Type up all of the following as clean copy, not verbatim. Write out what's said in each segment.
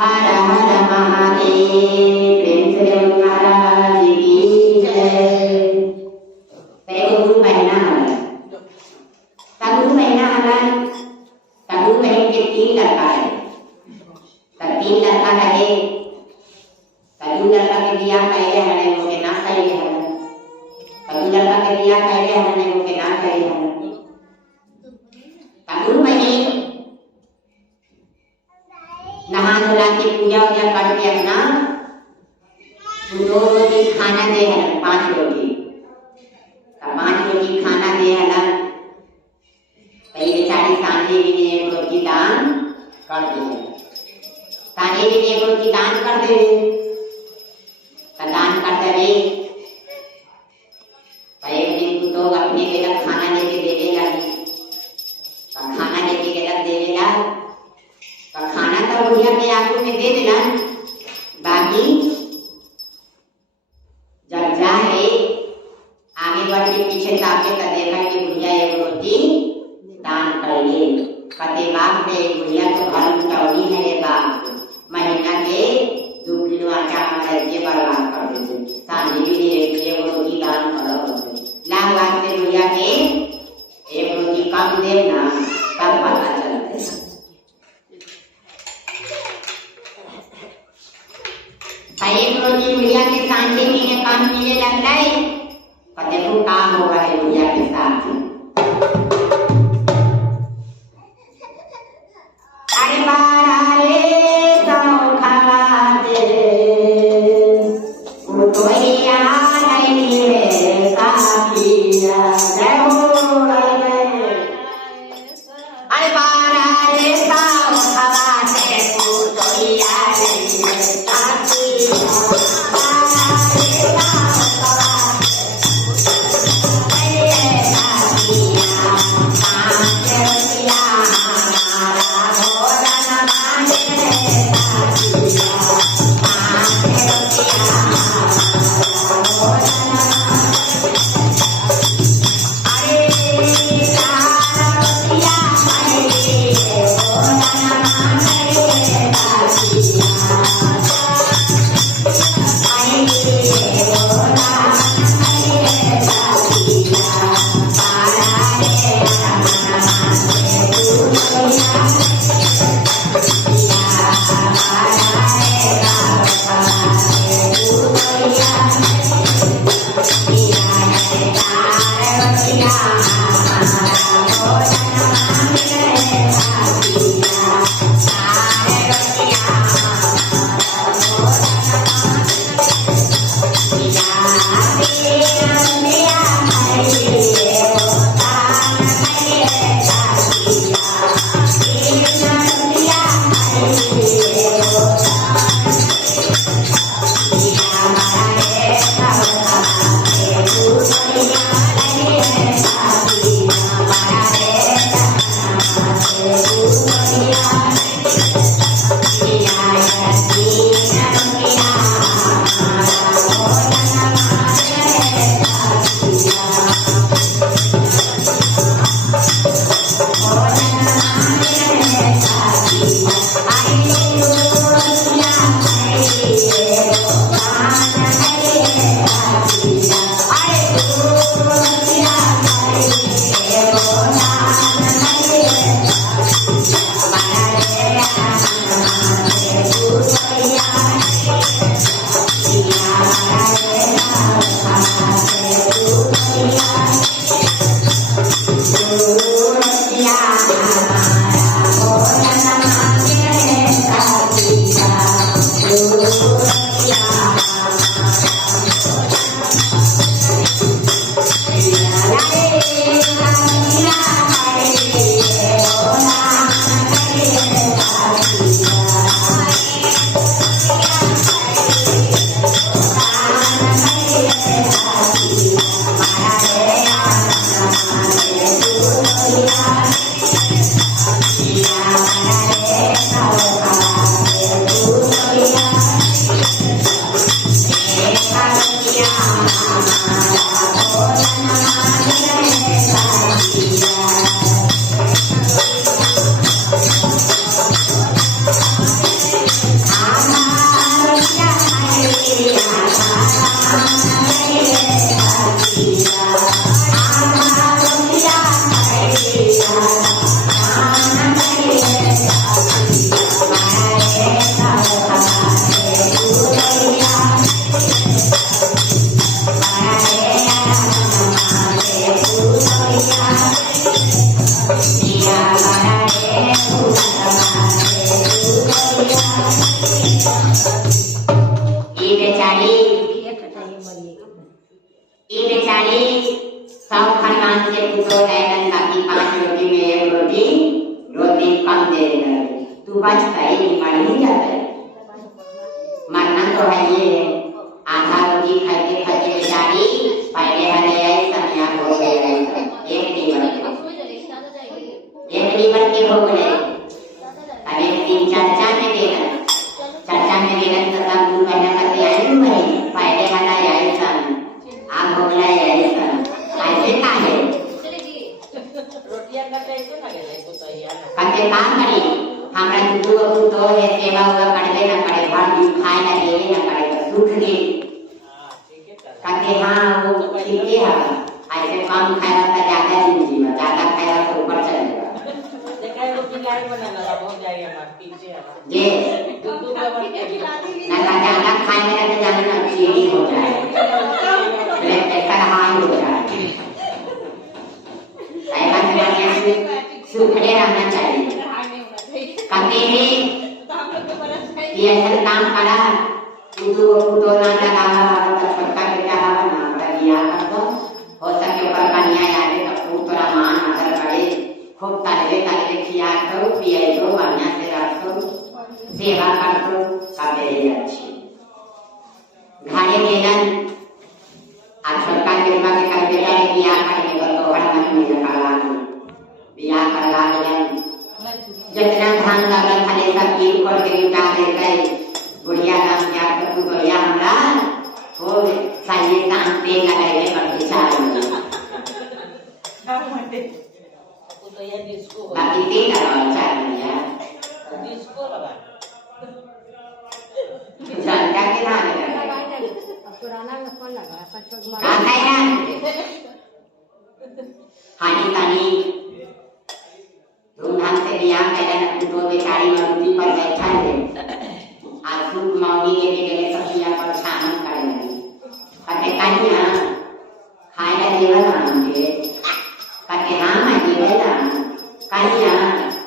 हर हर महादेव। प्रेम से बोलो महाराज की जय। गुरु महीना गुरु महीना गुरु महीने के 3 लड़का है। 3 लड़का है। दू लड़का के बियाह कैले हने वो के ना कैले हने। दू लड़का के बियाह कैले हने वो के ना कैले हने। गुरु महीने नहा धोला के पूजा वूजा करके अपना 2 रोटी खाना दे हलन, 5 रोटी। 5 रोटी खाना दे हलन। ये बेचारी सांझे भी 1 रोटी दान कर दे। सांझे भी 1 रोटी दान कर दे। दान करते रहे। एक दिन तो अपने बेटा खाना लेके दे देगा। खाना लेके गलत दे देगा। खाना तो बुढ़िया के आंखों में दे देना। बाकी जब जाए आगे बढ़ के पीछे ताके तो देखा कि बुढ़िया 1 रोटी दान कर ले। कते बाप रे बुढ़िया तो घर उठौनी है रे बाप। महीना के 2 किलो आटा हमारे लिए बर्बाद कर देते। सांझे भी 1 रोटी दान करो। लाभ वास्ते बुढ़िया के 1 रोटी कम देना तब पता चलते। एक रोटी बुढ़िया के सांझे में काम मिले लगता है। देखो काम हो रहा है बुढ़िया के साथ। अरे बारा रे सौखा दे उठोइया नहीं है साथिया। अरे बारा रे सौखा दे उठोइया नहीं है साथिया। बारा रे सौखा ये बेचारी 100 खानदान से पूछो नैनन ताकि 5 रोटी में 1 रोटी रोटी कम दे देना तू बचता है मर नहीं जाता है मरना तो है ये आधा रोटी खाते खाते बेचारी पहले हले आई सनिया हो गए एक लीवर के हो गए अरे 3-4 चाने देना चाचा ने देना तो सब दूर करना करते आए नहीं पहले हला आई सन आग हो गया आई सन ऐसे का है रोटियां करते ऐसे ना गए तो तैयार करते काम करी हमरा दूध तो है सेवा हुआ करबे ना करे भर दिन खाए ना देवे ना करे दुख के कहते हां वो ठीक है ऐसे कम खाएगा तो ज्यादा जिंदगी में ज्यादा खाएगा तो ऊपर चलेगा देखा रोटी गाय बनाना बहुत जाएगा हमारे पीछे ये दूध ना ज्यादा खाएगा तो ज्यादा ना चीनी हो जाए ऐसा हाल हो जाए ऐसा करने सूखड़े रहना चाहिए कहते हैं ये ऐसा काम करा तो ना लगा तो छोटा बेटा ना बड़ा दिया कर दो हो सके ऊपर कन्या आए तो खूब तोरा मान अगर करे खूब ताले खिया करो पिए दो बढ़िया से रखो सेवा कर दो काबे अच्छी घाने मेलन आज छोटा बेटा के कर बेटा ने किया करने को तो हर मन में लगा बिया कर ला जितना धान लगा खाली सब कील कर के उठा दे गए बुढ़िया नाम क्या तो बुढ़िया हमरा वो साइए शांति लगाए करके चालू तो ये डिस्को बाकी 3 लगा चालू यार डिस्को लगा जानता के ना लगा पुराना में कौन लगा कहां है ना हानि तानी धूमधाम से बियाह कैलन तो बेचारी मरुति पर बैठा है आज खूब मौनी लेके गए सखिया पर शामन करे लगी कहते कन्या खाए ला देवा मांगे कहते हां मैं देवे ना कन्या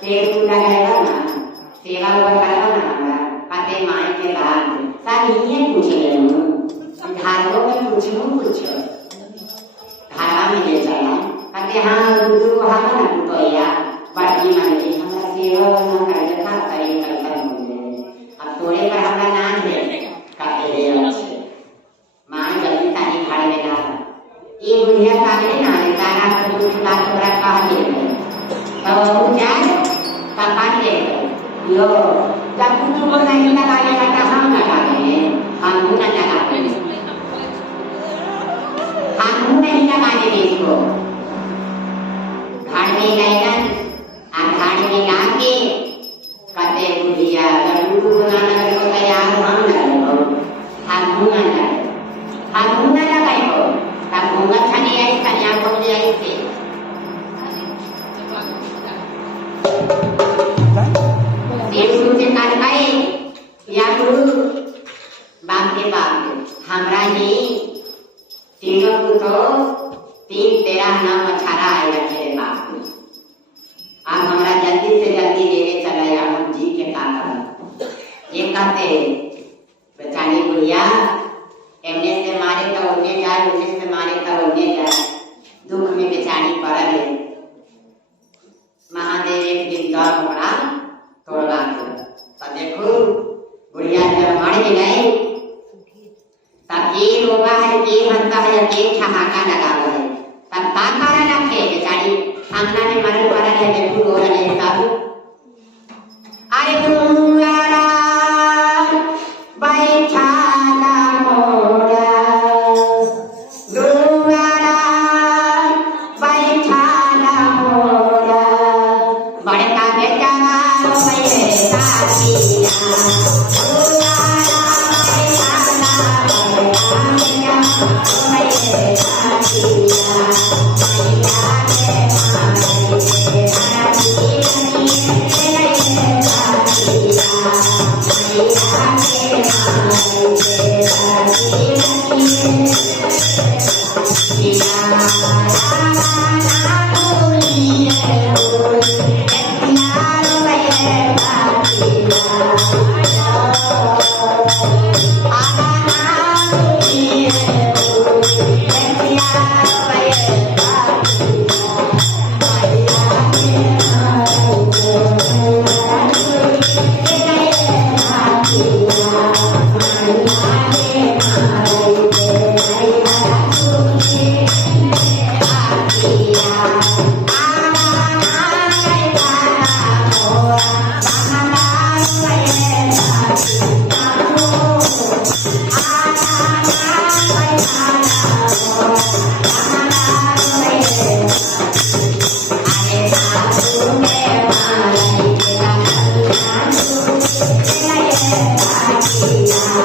पेड़ फूल लगाएगा ना सेवा करेगा ना कहते मां के बाद सब ये पूछ ले धारो में कुछ धारा में ले चला कहते हां दूध को हां ना तो यार बाकी माने हमरा सेवा ना करे था करे करता मुझे अब तोड़े पर हमरा नाम है काटे रे मां जल्दी तारी खाड़ में ना ये बुढ़िया काटे ना तारा को कुछ बात पूरा कह दे तो जाए पापा के लो जब तू को नहीं लगाएगा तो हम लगाएंगे हम ना लगाएंगे हम नहीं लगाने इसको घर में रहेगा आधार में लाके कहते बुढ़िया जब दूध बनाना तो तैयार हम लगो हम भूना लगाइबो तब भूंगा छनी आई कन्या हो जाए से देव से काट पाए या गुरु बाप के बाप हमरा ही तीनों को तो 3-13 नाम अछारा आएगा तेरे बाप आप हमारा जल्दी से जल्दी लेके चला या हम जी के कारण ये कहते बेचारी बुढ़िया एमने से मारे तो उन्हें जाए उन्हें से मारे तो उन्हें जाए दुख में बेचारी पड़ गई महादेव एक दिन दौड़ पकड़ा तोड़वा तो देखो बुढ़िया जब मर गई तब ये रोगा है ये हंसा है ये ठहाका लगा हुआ है तब का कारण रखे बेचारी सामना में मरण वाला है देखो रो रहे हैं सब अरे गुंगारा बैठा ना मोरा गुंगारा बैठा ना मोरा बड़े का बेटा मेरे साथिया गुंगारा बैठा ना मोरा मेरे साथिया Yeah.